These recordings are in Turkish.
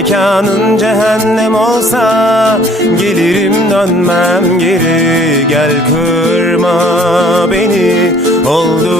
Mekanın cehennem olsa Gelirim dönmem geri. Gel kırma beni Oldum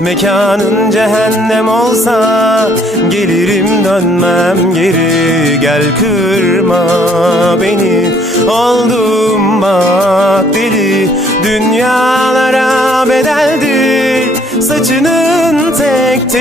Mekanın cehennem olsa Gelirim dönmem geri. Gel kırma beni Oldum bak deli. Dünyalara bedeldir Saçının tek teli